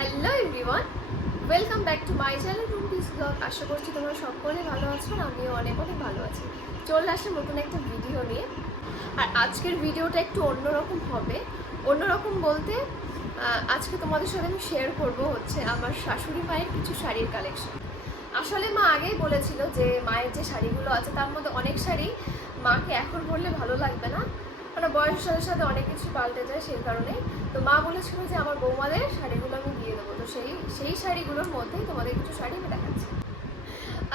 Hello everyone welcome back to my channel রুমপিস blog আশা করছি তোমরা সকলে ভালো আছো আমিও অনেক অনেক ভালো আছি। চলে আসলে নতুন একটা ভিডিও নিয়ে। আর আজকের ভিডিওটা একটু অন্যরকম হবে। অন্যরকম বলতে আজকে তোমাদের সাথে আমি শেয়ার করব হচ্ছে আমার শাশুড়ি মায়ের কিছু শাড়ির কালেকশন আসলে মা আগেই বলেছিল যে মায়ের যে শাড়িগুলো আছে, তার মধ্যে অনেক শাড়ি মাকে এখন পরলে ভালো লাগবে না। মানে বয়সের সাথে সাথে অনেক কিছু পাল্টে যায় সেই কারণে। তো মা বলেছিল যে আমার বৌমাদের শাড়িগুলো আমি দিয়ে দেবো। তো সেই সেই শাড়িগুলোর মধ্যেই তোমাদের কিছু শাড়ি আমি দেখাচ্ছি।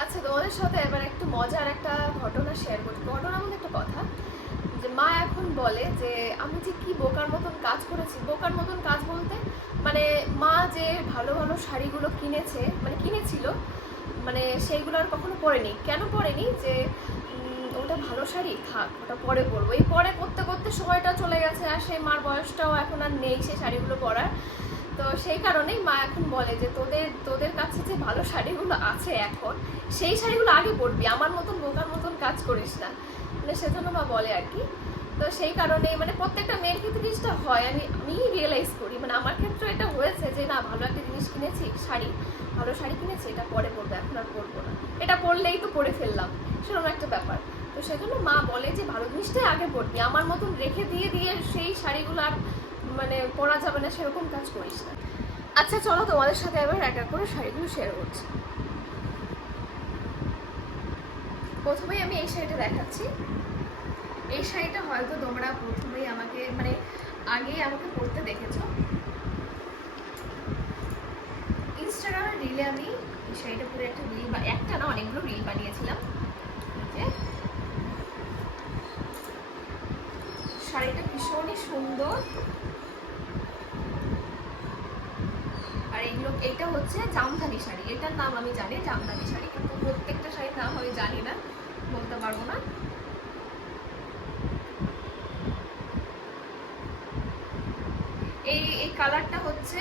আচ্ছা তোমাদের সাথে এবার একটু মজার একটা ঘটনা শেয়ার করছি। ঘটনা বলতে একটা কথা, যে মা এখন বলে যে আমি যে কি বোকার মতন কাজ করেছি। বোকার মতন কাজ বলতে মানে মা যে ভালো ভালো শাড়িগুলো কিনেছে মানে কিনেছিল মানে সেইগুলো আর কখনো পরেনি। কেন পরেনি? যে ওটা ভালো শাড়ি? থাক, ওটা পরে পরবো। এই পরে করতে করতে সময়টা চলে গেছে আর সেই মার বয়সটাও এখন আর নেই সেই শাড়িগুলো পরার। তো সেই কারণেই মা এখন বলে যে, তোদের তোদের কাছে যে ভালো শাড়িগুলো আছে এখন, সেই শাড়িগুলো আগে পরবি। আমার মতন বোকার মতন কাজ করিস না। মানে সেজন্য মা বলে আর কি। তো সেই কারণে মানে প্রত্যেকটা মেয়ের ক্ষেত্রে জিনিসটা হয়। আমি আমি রিয়েলাইজ করি। মানে আমার ক্ষেত্রে এটা হয়েছে যে, না, ভালো একটা জিনিস কিনেছি, শাড়ি, ভালো শাড়ি কিনেছি, এটা পরে পরবো, এখন আর পরবো না। এটা পরলেই তো পরে ফেললাম। সেরকম একটা ব্যাপার। তো সেজন্য মা বলে যে, ভালো জিনিসটাই আগে পরবি আমার মতন রেখে দিয়ে দিয়ে সেই শাড়িগুলো আর মানে পরা যাবে না, সেরকম কাজ করিস না। আচ্ছা চলো তোমাদের সাথে এবার এক এক করে শাড়িগুলো শেয়ার করছি। প্রথমেই আমি এই শাড়িটা দেখাচ্ছি। এই শাড়িটা হয়তো তোমরা প্রথমেই আমাকে মানে আগে আমাকে পরতে দেখেছ। ইনস্টাগ্রামে রিলে আমি এই শাড়িটা পরে একটা রিল বা, একটা না, অনেকগুলো রিল বানিয়েছিলাম। শাড়িটা ভীষণই সুন্দর। আর এইগুলো এইটা হচ্ছে জামদানি শাড়ি। এটার নাম আমি জানি, জামদানি শাড়ি, কিন্তু প্রত্যেকটা শাড়ির নাম আমি জানি না, বলতে পারব না। এই এই কালারটা হচ্ছে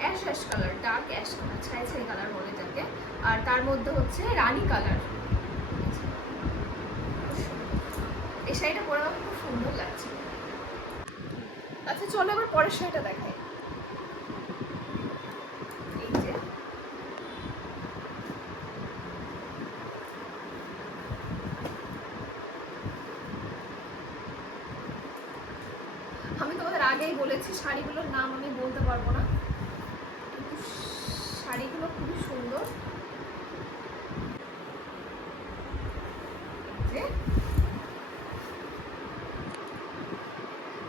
ash ash colour, dark ash colour, ছাই ছাই কালার বলে যাকে আর তার মধ্যে হচ্ছে রানী কালার এই শাড়িটা পরে আমার খুব সুন্দর লাগছে। আচ্ছা চলো আবার পরের শাড়িটা দেখাই এই যে আমি তোমাদের আগেই বলেছি শাড়িগুলোর নাম আমি বলতে পারব না কিন্তু শাড়িগুলো খুবই সুন্দর এই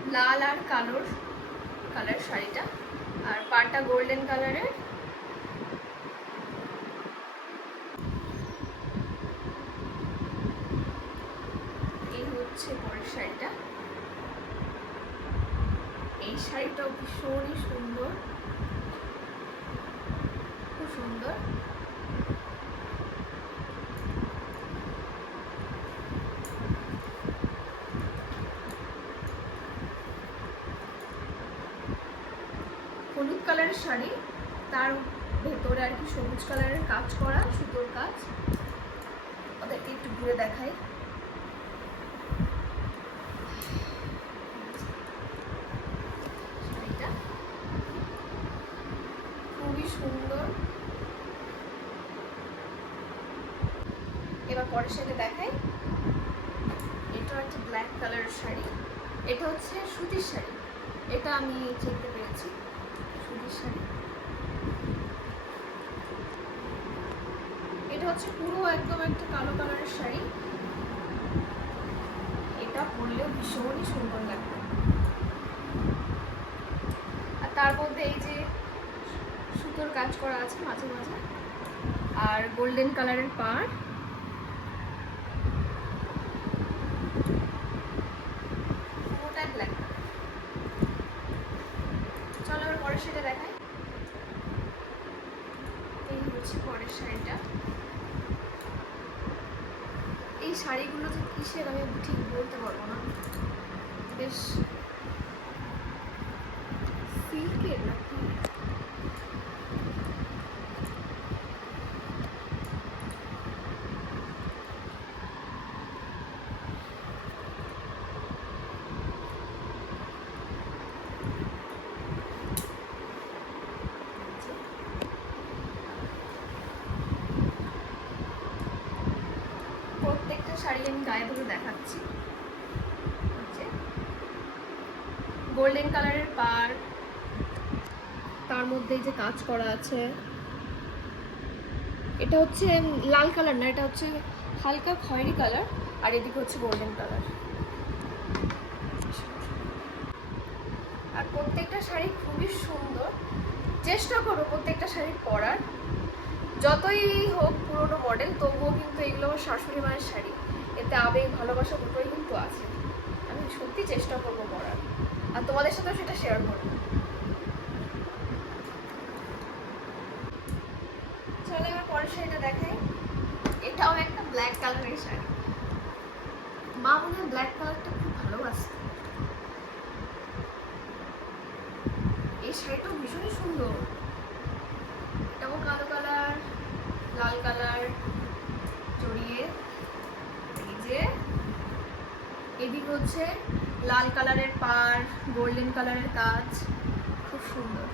যে লাল আর কালোর কালার শাড়িটা। আর পাটা গোল্ডেন কালারের এই হচ্ছে পরের শাড়িটা এই শাড়িটাও ভীষণই সুন্দর খুব সুন্দর হলুদ কালারের শাড়ি, তার ভেতরে আর কি সবুজ কালারের কাজ করা, সুতোর কাজ। ওদেরকে একটু ঘুরে দেখাই। শাড়িটা খুবই সুন্দর। এবার পরের সাথে দেখাই। এটা একটা ব্ল্যাক কালারের শাড়ি। এটা হচ্ছে সুতির শাড়ি। এটা আমি চিনতে পেরেছি সুতির শাড়ি এটা হচ্ছে পুরো একদম একটা কালো কালারের শাড়ি। এটা পরলেও ভীষণই সুন্দর লাগবে। আর তার মধ্যে এই যে সুতোর কাজ করা আছে মাঝে মাঝে। আর গোল্ডেন কালারের পাড় পুরোটাই ব্ল্যাক চলো এবার পরের শাড়িটা দেখাই এই হচ্ছে পরের শাড়িটা এই শাড়িগুলো যে কিসের আমি ঠিক বলতে পারব না বেশ সিল্কের নাকি ফাইনালি আমি গায়ে ধরে দেখাচ্ছি। গোল্ডেন কালারের পার। তার মধ্যে যে কাজ করা আছে। এটা হচ্ছে লাল কালার না, এটা হচ্ছে হালকা খয়েরি কালার আর এদিকে হচ্ছে গোল্ডেন কালার আর প্রত্যেকটা শাড়ি খুবই সুন্দর। চেষ্টা করো প্রত্যেকটা শাড়ি পরার। যতই হোক পুরোনো মডেল তবুও কিন্তু এগুলো আমার শাশুড়ি মায়ের শাড়ি। এতে আবেগ, ভালোবাসা দুটোই কিন্তু আছে। আমি সত্যি চেষ্টা করব পরার আর তোমাদের সাথেও সেটা শেয়ার করব। চলো এবার পরের শাড়িটা দেখাই। এটাও একটা ব্ল্যাক কালারের শাড়ি। মা মনে হয় ব্ল্যাক কালারটা খুব ভালোবাসে। এই শাড়িটাও ভীষণই সুন্দর এটাও কালো কালার লাল কালার জড়িয়ে এই যে এদিক হচ্ছে লাল কালারের পার, গোল্ডেন কালারের কাজ খুব সুন্দর।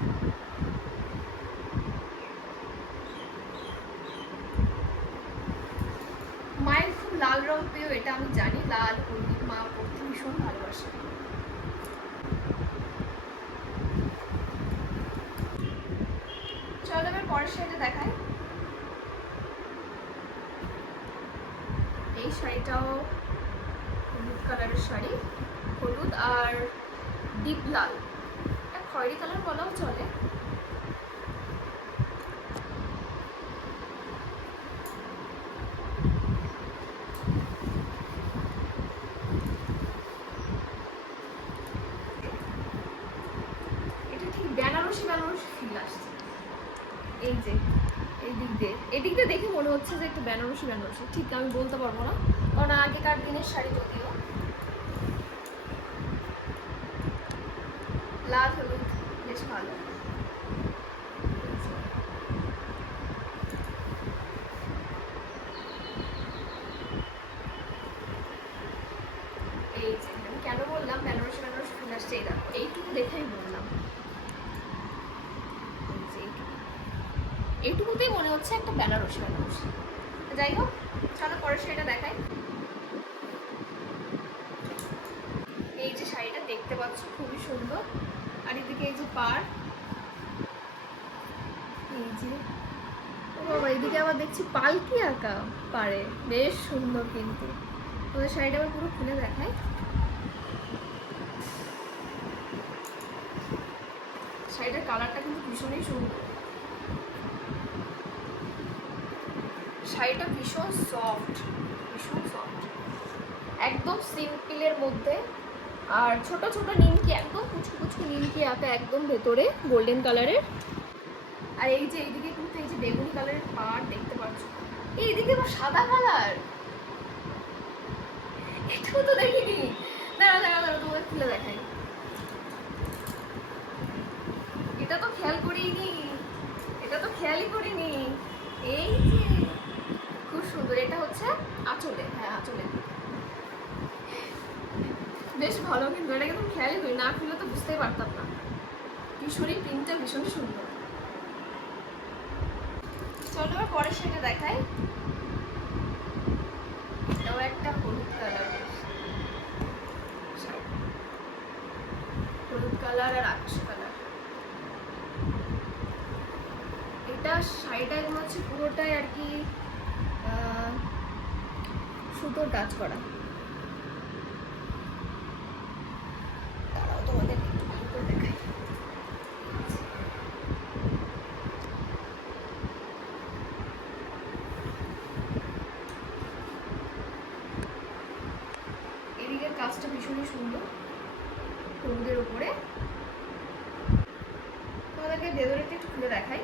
মায়ের খুব লাল রং প্রিয়, এটা আমি জানি। লাল, হলুদ, মা পড়তে ভীষণ ভালোবাসে। চলো এবার পরের শাড়িটা দেখাই। এই শাড়িটাও হলুদ কালারের শাড়ি, হলুদ আর ডিপ লাল। এটা খয়েরি কালার বলাও চলে। বেনারসি বেনারসি এই যে দিয়ে। দেখে মনে হচ্ছে যে একটু বেনারসি বেনারসি। ঠিক, আমি বলতে পারব না। কারণ আগেকার দিনের শাড়ি যদিও লাল হলুদ বেশ ভালো এই যে আমি কেন বললাম বেনারসি বেনারসি ফিল আসছে এই দেখো এইটুকু দেখেই বললাম এই যে এইটুকু এইটুকুতেই মনে হচ্ছে একটা বেনারসি বেনারসি যাই হোক চলো পরে সেটা দেখাই এই যে শাড়িটা দেখতে পাচ্ছ খুবই সুন্দর আর এদিকে এই যে পার এই যে ও বাবা এদিকে আবার দেখছি পালকি আঁকা পারে। বেশ সুন্দর কিন্তু। তোদের শাড়িটা আবার পুরো খুলে দেখায় শাড়িটার কালারটা কিন্তু ভীষণই সুন্দর। শাড়িটা ভীষণ সফট ভীষণ সফট একদম সিম্পলের মধ্যে। আর ছোট ছোট নিমকি, একদম কুচকু কুচকু নিমকি আঁকা একদম ভেতরে গোল্ডেন কালারের আর এই যে এইদিকে এই যে বেগুনি কালারের পাড় দেখতে পাচ্ছ, এইদিকে আবার সাদা কালার। এটাও তো দেখিনি। দাঁড়া দাঁড়া দাঁড়া, তোমাকে খুলে দেখাই। এটা তো খেয়াল করিনি। এটা তো খেয়ালই করিনি। এই যে, খুব সুন্দর। এটা হচ্ছে আঁচলে। হ্যাঁ আঁচলে। বেশ ভালো কিন্তু, এটা একদম খেয়ালই করি না খুলে তো বুঝতেই পারতাম না। ভীষণই প্রিন্টটা ভীষণ সুন্দর চলো এবার পরের সেটা দেখাই এটাও একটা হলুদ কালার হলুদ কালার আর আকাশ কালার এটা শাড়িটা এখন হচ্ছে পুরোটাই আর কি সুতোর কাজ করা দাঁড়াও তোমাদের একটু ভালো করে দেখাই এদিকের কাজটা ভীষণই সুন্দর হলুদের উপরে তোমাদেরকে ভেতরেটা একটু খুলে দেখাই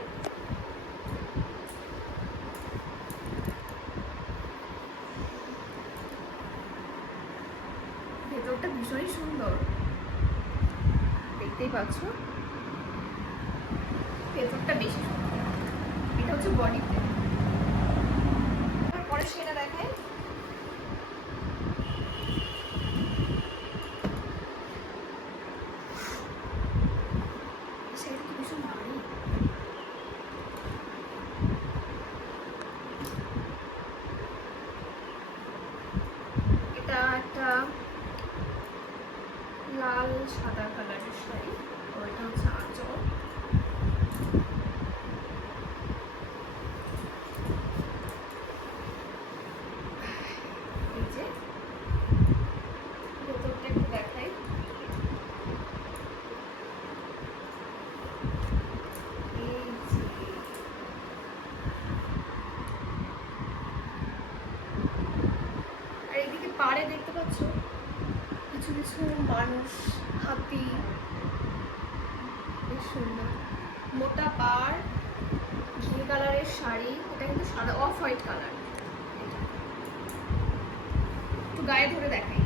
ভেতরটা ভীষণই সুন্দর। দেখতেই পাচ্ছ? ভেতরটা বেশি সুন্দর। এটা হচ্ছে বডিতে পরে সেটা দেখাই সেটা কি ভীষণ ভারী কিছু মানুষ হাতি বেশ সুন্দর মোটা পার ঘি কালারের শাড়ি এটা কিন্তু সাদা অফ হোয়াইট কালার একটু গায়ে ধরে দেখাই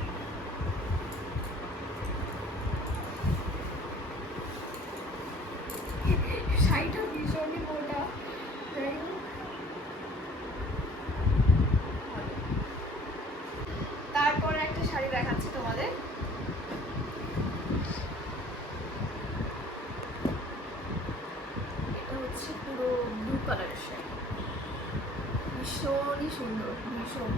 শাড়িটা ভীষণই মোটা যাই হোক তারপরে একটা শাড়ি দেখাচ্ছি তোমাদের এটা হচ্ছে পুরো ব্লু কালারের শাড়ি ভীষণই সুন্দর ভীষণ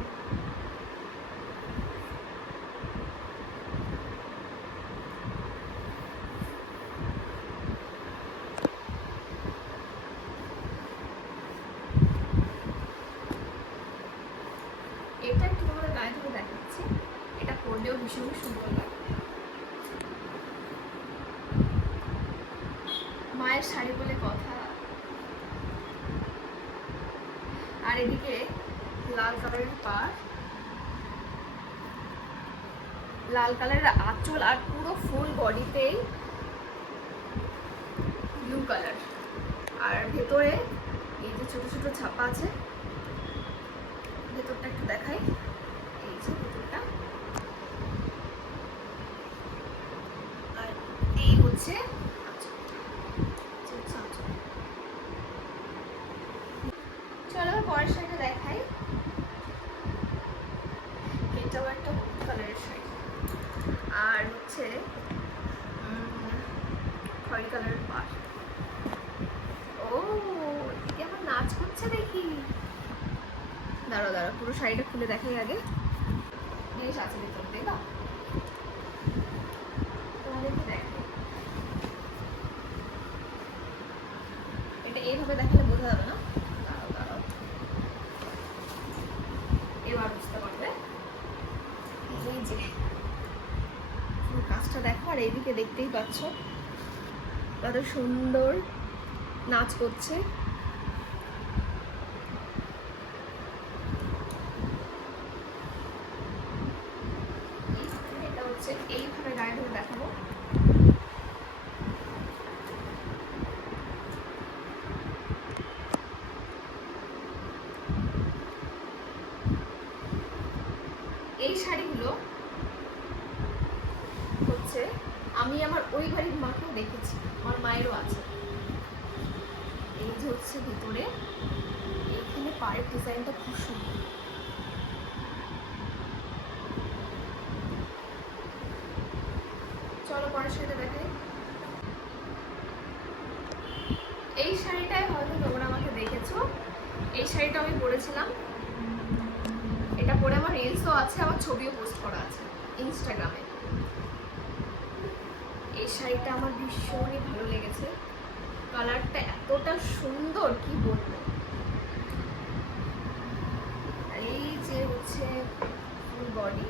এটা একটু তোমাদের গায়ে ধরে দেখাচ্ছি এটা পরলেও ভীষণই সুন্দর লাগবে মায়ের শাড়ি বলে কথা আর এদিকে লাল কালারের পার লাল কালারের আঁচল আর পুরো ফুল বডিতেই ব্লু কালার আর ভেতরে এই যে ছোট ছোট ছাপা আছে, ভেতরটা একটু দেখাই। এই যে ভেতরটা আর এই হচ্ছে আঁচলটা। এই হচ্ছে আঁচল। চলো এবার পরের শাড়িটা দেখাই এটাও একটা হলুদ কালারের শাড়ি আর হচ্ছে উম, খয়েরি কালারের পাড় ও এদিকে আমার নাচ করছে দেখি দাঁড়ো দাঁড়ো পুরো শাড়িটা আগে জিনিস আছে ভিতর দিয়ে না এটা এইভাবে দেখালে বোঝা যাবে না? পারবে। কাজটা দেখো আর এইদিকে দেখতেই পাচ্ছ। কত সুন্দর নাচ করছে এটা হচ্ছে এইভাবে গায়ে ধরে দেখাবো এই শাড়িগুলো হচ্ছে আমি আমার ওই বাড়ির মাকেও দেখেছি আমার মায়েরও আছে এই যে হচ্ছে ভিতরে এইখানে পাড়ের ডিজাইনটা খুব সুন্দর। চলো পরের শাড়িটা দেখাই। এই শাড়িটাই হয়তো তোমরা আমাকে দেখেছ। এই শাড়িটা আমি পরেছিলাম। এটা পরে আমার রিলসও আছে, আমার ছবিও পোস্ট করা আছে ইনস্টাগ্রামে এই শাড়িটা আমার ভীষণই ভালো লেগেছে। কালারটা এতটা সুন্দর, কি বলব আর এই হচ্ছে ফুল বডি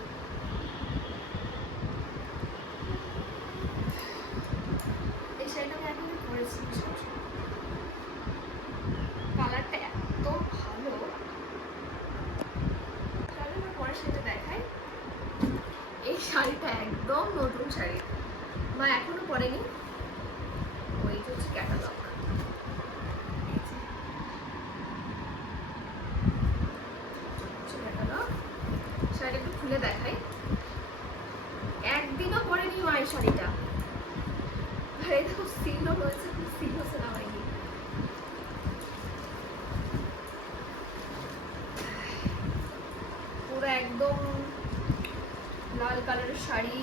এই শাড়িটা আমি এখন পরেছি ভীষণ সুন্দর। কালারটা এত ভালো চলো এবার পরের শাড়িটা দেখাই এই শাড়িটা একদম নতুন শাড়ি মা এখনও পরেনি ওই যে হচ্ছে ক্যাটালগ শাড়িটা একটু খুলে দেখাই একদিনও পরেনি মা এই শাড়িটা আর এই দেখো সিলও রয়েছে খুব সিল হচ্ছে না হয়নি পুরো একদম লাল কালারের শাড়ি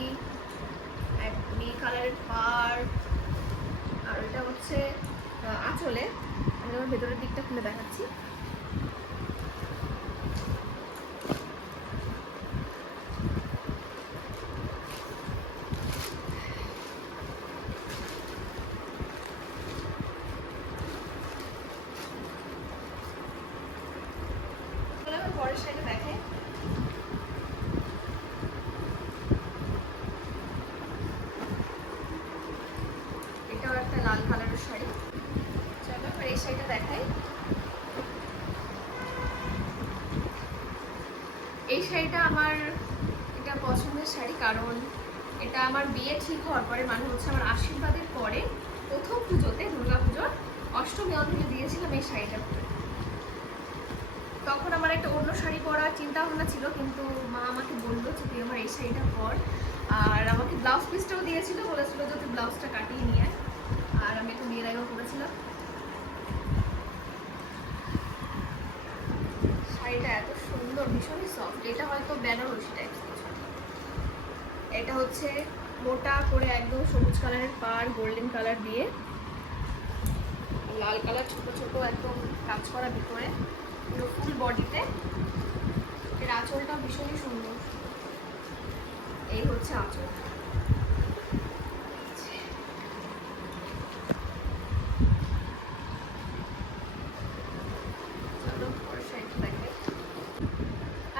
এক নীল কালারের পাড় আর এটা হচ্ছে আহ, আঁচলে আমি তোমার ভেতরের দিকটা খুলে দেখাচ্ছি চলো এবার পরের শাড়িটা দেখাই এটাও একটা লাল কালারের শাড়ি চলো এবার এই শাড়িটা দেখাই এই শাড়িটা আমার, এটা পছন্দের শাড়ি কারণ এটা আমার বিয়ে ঠিক হওয়ার পরে মানে হচ্ছে আমার আশীর্বাদের পরে প্রথম পুজোতে দুর্গা পুজোর অষ্টমী অঞ্জলি দিয়েছিলাম এই শাড়িটা পরে। তখন আমার একটা অন্য শাড়ি পরার চিন্তা ভাবনা ছিল, কিন্তু মা আমাকে বলল যে, তুই আমার এই শাড়িটা পর। আর আমাকে ব্লাউজ পিসটাও দিয়েছিল, বলেছিল যে, তুই ব্লাউজটা কাটিয়ে নিয়ে। আর আমি একটু মেয়ের আগেও করেছিলাম শাড়িটা এত ভীষণই সফট এটা হয়তো বেনারসি টাইপ এটা হচ্ছে মোটা করে একদম সবুজ কালারের পার গোল্ডেন কালার দিয়ে। লাল কালার ছোট ছোট একদম কাজ করা ভিতরে, পুরো ফুল বডিতে এর আঁচলটা ভীষণই সুন্দর। এই হচ্ছে আঁচল চলো পরের শাড়িটা দেখাই।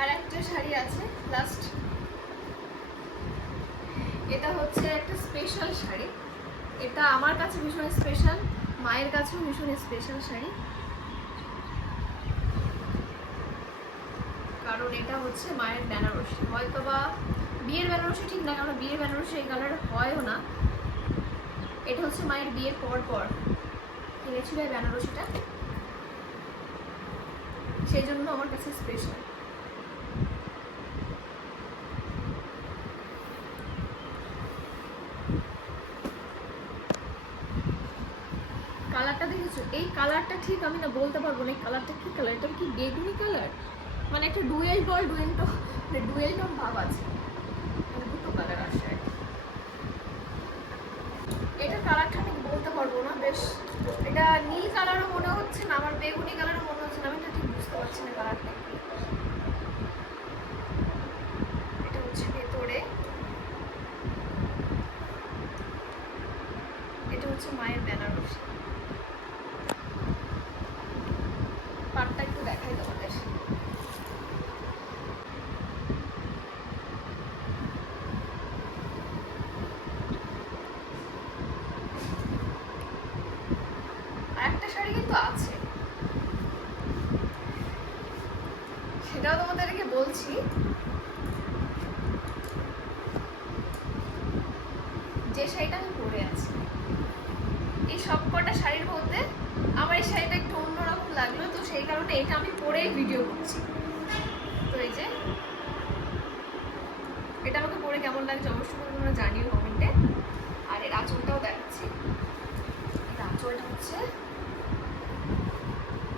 আর একটা শাড়ি আছে লাস্ট এটা হচ্ছে একটা স্পেশাল শাড়ি এটা আমার কাছে ভীষণ স্পেশাল মায়ের কাছেও ভীষণ স্পেশাল শাড়ি। কারণ এটা হচ্ছে মায়ের বেনারসি। হয়তো বা বিয়ের বেনারসি ঠিক না কারণ বিয়ের বেনারসি এই কালার হয়ও না। এটা হচ্ছে মায়ের বিয়ের পর পর কিনেছিল এই বেনারসিটা। সেই জন্য আমার কাছে স্পেশাল কালারটা দেখেছ এই কালারটা ঠিক, আমি না বলতে পারব না কালারটা কি কালার এটা কি বেগুনি কালার মানে একটা ডুয়েল বল, ডুয়েল মানে ডুয়েল টোন ভাব আছে। মানে দুটো কালার আসে এটা কালারটা ঠিক বলতে পারব না, বেশ। এটা নীল কালারও মনে হচ্ছে না আমার বেগুনি কালারও মনে হচ্ছে না, আমি এটা ঠিক বুঝতে পারছি না কালারটা এটা হচ্ছে ভেতরে এটা হচ্ছে মায়ের বেনারসি পাটটা একটু দেখাই তোমাদের আরেকটা শাড়ি কিন্তু আছে সেটাও তোমাদেরকে বলছি। যে শাড়িটা আমি পরে আছি। এই সব কটা শাড়ির মধ্যে আমার এই শাড়িটা একটু অন্যরকম লাগল, তো সেই কারণে এটা আমি পরেই ভিডিও করছি। তো এই যে, এটা আমাকে পরে কেমন লাগছে অবশ্যই তোমরা জানিও কমেন্টে আর এর আঁচলটাও দেখাচ্ছি। এর আঁচলটা হচ্ছে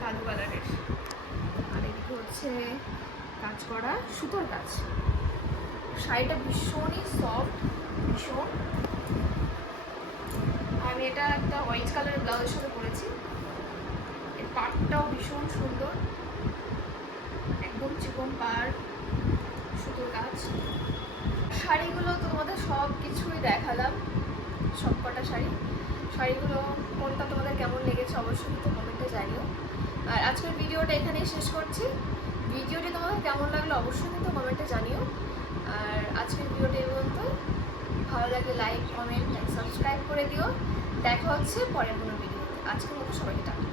কালো কালারের আর এদিকে হচ্ছে কাজ করা, সুতোর কাজ। শাড়িটা ভীষণই সফট ভীষণ। আমি এটা একটা হোয়াইট কালারের ব্লাউজের সাথে পরেছি। এর পাটটাও ভীষণ সুন্দর। একদম চিকন পার, সুতোর কাজ। শাড়িগুলো তোমাদের সব কিছুই দেখালাম সব কটা শাড়ি। শাড়িগুলো, কোনটা তোমাদের কেমন লেগেছে অবশ্যই কিন্তু কমেন্টে জানিও। আর আজকের ভিডিওটা এখানেই শেষ করছি। ভিডিওটি তোমাদের কেমন লাগল অবশ্যই কিন্তু কমেন্টে জানিও। আর আজকের ভিডিওটি এই পর্যন্ত। ভালো লাগে লাইক কমেন্ট সাবস্ক্রাইব করে দিও। দেখা হচ্ছে পরের কোনো ভিডিও আজকের মতো সবাইকে টাটা।